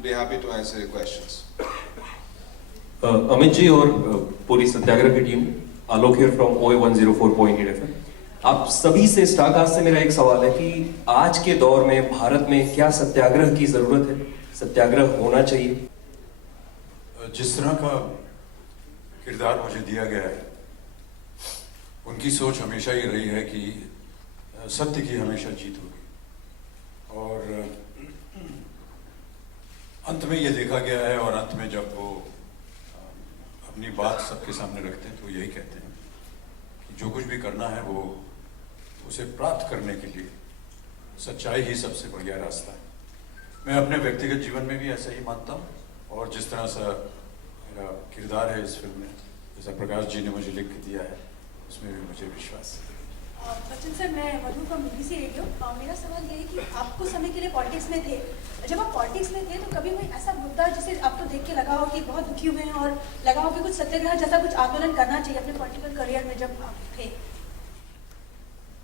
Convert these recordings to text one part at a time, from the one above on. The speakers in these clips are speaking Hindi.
we'll be happy to answer your questions. Amit ji और पूरी सत्याग्रह की team, Alok here from OA 104.8 FM। आप सभी से स्टारकास्ट से मेरा एक सवाल है कि आज के दौर में भारत में क्या सत्याग्रह की जरूरत है, सत्याग्रह होना चाहिए? जिस तरह का किरदार मुझे दिया गया है, उनकी सोच हमेशा ही रही है कि सत्य की हमेशा जीत होगी, और अंत में ये देखा गया है, और अंत में जब वो अपनी बात सबके सामने रखते हैं तो यही कहते हैं कि जो कुछ भी करना है वो उसे प्राप्त करने के लिए सच्चाई ही सबसे बढ़िया रास्ता है। मैं अपने व्यक्तिगत जीवन में भी ऐसा ही मानता हूँ, और जिस तरह से मेरा किरदार है इस फिल्म में, जैसा प्रकाश जी ने मुझे लिख के दिया है, उसमें भी मुझे विश्वास है। बच्चन सर, मैं मधु का मूवी से रेडियो। मेरा सवाल ये है कि आप कुछ समय के लिए पॉलिटिक्स में थे। जब आप पॉलिटिक्स में थे तो कभी कोई ऐसा मुद्दा जिसे आपको देख के लगा हो कि बहुत दुखी हुए हैं और लगा हो कि कुछ सत्याग्रह जैसा कुछ आंदोलन करना चाहिए अपने पॉलिटिकल करियर में जब आप थे?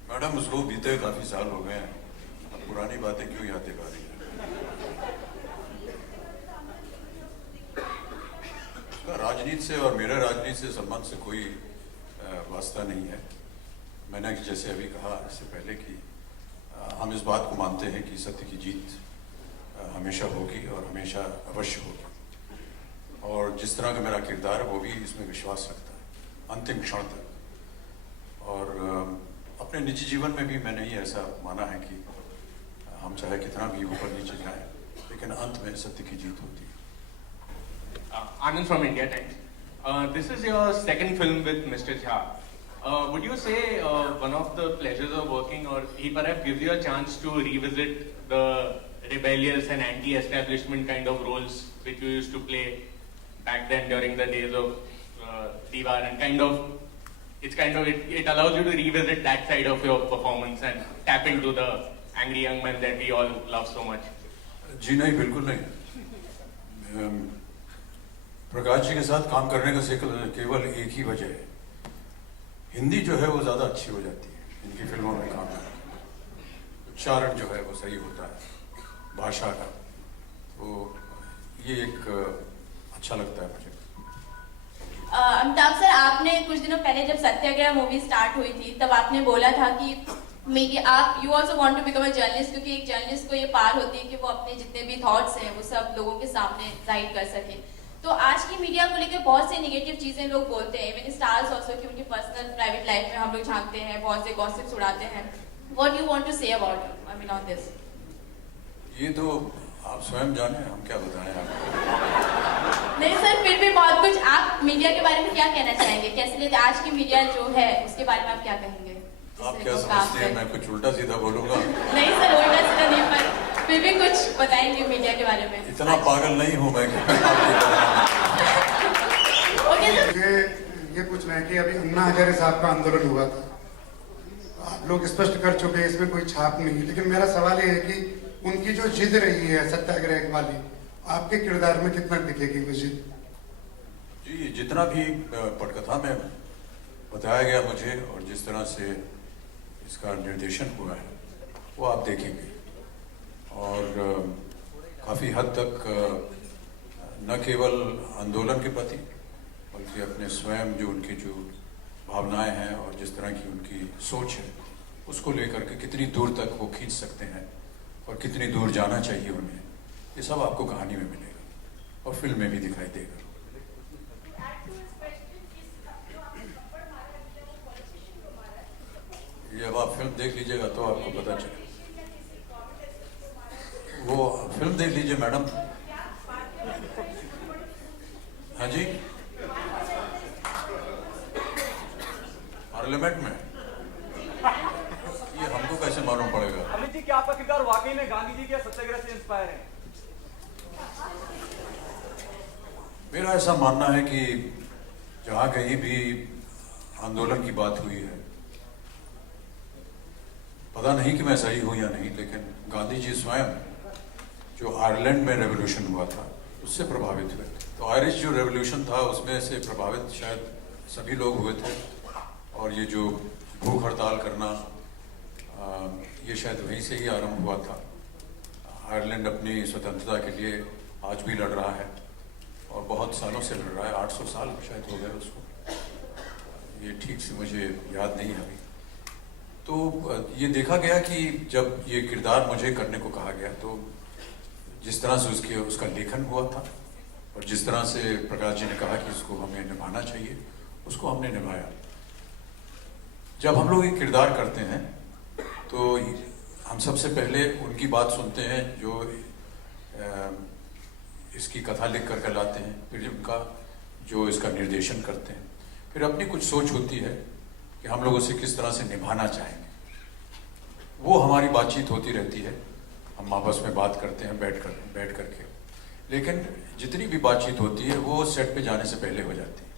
मैडम, उसको बीते काफी साल हो गए हैं, अब पुरानी बातें क्यों याद दिला रही हैं? राजनीति से और मेरा राजनीति से संबंध से कोई वास्ता नहीं है। मैंने जैसे अभी कहा इससे पहले कि हम इस बात को मानते हैं कि सत्य की जीत हमेशा होगी और हमेशा अवश्य होगी, और जिस तरह का मेरा किरदार है वो भी इसमें विश्वास रखता है अंतिम क्षण तक। और अपने निजी जीवन में भी मैंने ही ऐसा माना है कि हम चाहे कितना भी ऊपर नीचे जाएं, लेकिन अंत में सत्य की जीत होती है। Anand from India Times. This is your second film with Mr. Jha. Would you say one of the pleasures of working, or he perhaps gives you a chance to revisit the rebellious and anti-establishment kind of roles which you used to play back then during the days of Diwar, and it allows you to revisit that side of your performance and tap into the angry young man that we all love so much? जी नहीं, बिल्कुल नहीं। प्रकाश जी के साथ काम करने का केवल एक ही वजह है, हिंदी जो है वो ज़्यादा अच्छी हो जाती है इनकी फिल्मों में काम करने, उच्चारण जो है वो सही होता है भाषा का, तो ये एक अच्छा लगता है मुझे। अमिताभ सर, आपने कुछ दिनों पहले जब सत्याग्रह मूवी स्टार्ट हुई थी तब आपने बोला था कि आप you also want to become a journalist, क्योंकि एक जर्नलिस्ट को ये पार होती है कि वो अपने जितने भी थॉट्स हैं वो सब लोगों के सामने जाहिर कर सके। तो आज की मीडिया को लेकर बहुत से नेगेटिव चीजें लोग बोलते हैं, इवन स्टार्स ऑल्सो, कि उनकी पर्सनल प्राइवेट लाइफ में हम लोग झांकते हैं, बहुत से गॉसिप्स उड़ाते हैं। What you want to say about I mean on this? ये तो आप स्वयं जाने, हम क्या बताएं आपको। नहीं सर, फिर भी बहुत कुछ। आप मीडिया के बारे में क्या कहना चाहेंगे, कैसे लेते आज की मीडिया जो है उसके बारे में आप क्या कहेंगे? आप क्या समझते हैं मैं कुछ उल्टा सीधा बोलूंगा? नहीं सर, उल्टा सीधा नहीं, पर फिर भी कुछ बताएंगे मीडिया के बारे में। इतना पागल नहीं हूं मैं ये पूछना है कि अभी अन्ना हजारे साहब का आंदोलन हुआ था, आप लोग स्पष्ट कर चुके हैं, इसमें कोई छाप नहीं है, लेकिन मेरा सवाल ये है कि उनकी जो जिद रही है सत्याग्रह वाली, आपके किरदार में कितना दिखेगी वो जिद? जी, जितना भी पटकथा में बताया गया मुझे और जिस तरह से इसका निर्देशन हुआ है वो आप देखेंगे, और काफ़ी हद तक न केवल आंदोलन के प्रति बल्कि अपने स्वयं जो उनकी जो भावनाएं हैं और जिस तरह की उनकी सोच है उसको लेकर के कितनी दूर तक वो खींच सकते हैं और कितनी दूर जाना चाहिए उन्हें, ये सब आपको कहानी में मिलेगा और फिल्म में भी दिखाई देगा। ये अब आप फिल्म देख लीजिएगा तो आपको पता चलेगा। वो फिल्म देख लीजिए मैडम। हाँ जी, पार्लियामेंट में ये हमको कैसे मालूम पड़ेगा? अमित जी, क्या आपका किरदार वाकई में गांधी जी के सत्याग्रह से इंस्पायर है? मेरा ऐसा मानना है कि जहाँ कहीं भी आंदोलन की बात हुई है, पता नहीं कि मैं सही हूं या नहीं, लेकिन गांधी जी स्वयं जो आयरलैंड में रेवोल्यूशन हुआ था उससे प्रभावित हुए थे। तो आयरिश जो रेवोल्यूशन था उसमें से प्रभावित शायद सभी लोग हुए थे, और ये जो भूख हड़ताल करना ये शायद वहीं से ही आरंभ हुआ था। आयरलैंड अपनी स्वतंत्रता के लिए आज भी लड़ रहा है और बहुत सालों से लड़ रहा है, 800 साल शायद हो गए उसको, ये ठीक से मुझे याद नहीं है अभी। तो ये देखा गया कि जब ये किरदार मुझे करने को कहा गया तो जिस तरह से उसका लेखन हुआ था और जिस तरह से प्रकाश जी ने कहा कि इसको हमें निभाना चाहिए, उसको हमने निभाया। जब हम लोग एक किरदार करते हैं तो हम सबसे पहले उनकी बात सुनते हैं जो इसकी कथा लिख कर लाते हैं, फिर उनका जो इसका निर्देशन करते हैं, फिर अपनी कुछ सोच होती है कि हम लोग उसे किस तरह से निभाना चाहेंगे। वो हमारी बातचीत होती रहती है, हम आपस में बात करते हैं बैठ करके, लेकिन जितनी भी बातचीत होती है वो सेट पे जाने से पहले हो जाती है।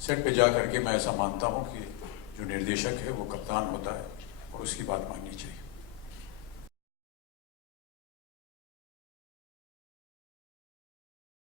सेट पे जा करके मैं ऐसा मानता हूँ कि जो निर्देशक है वो कप्तान होता है और उसकी बात माननी चाहिए।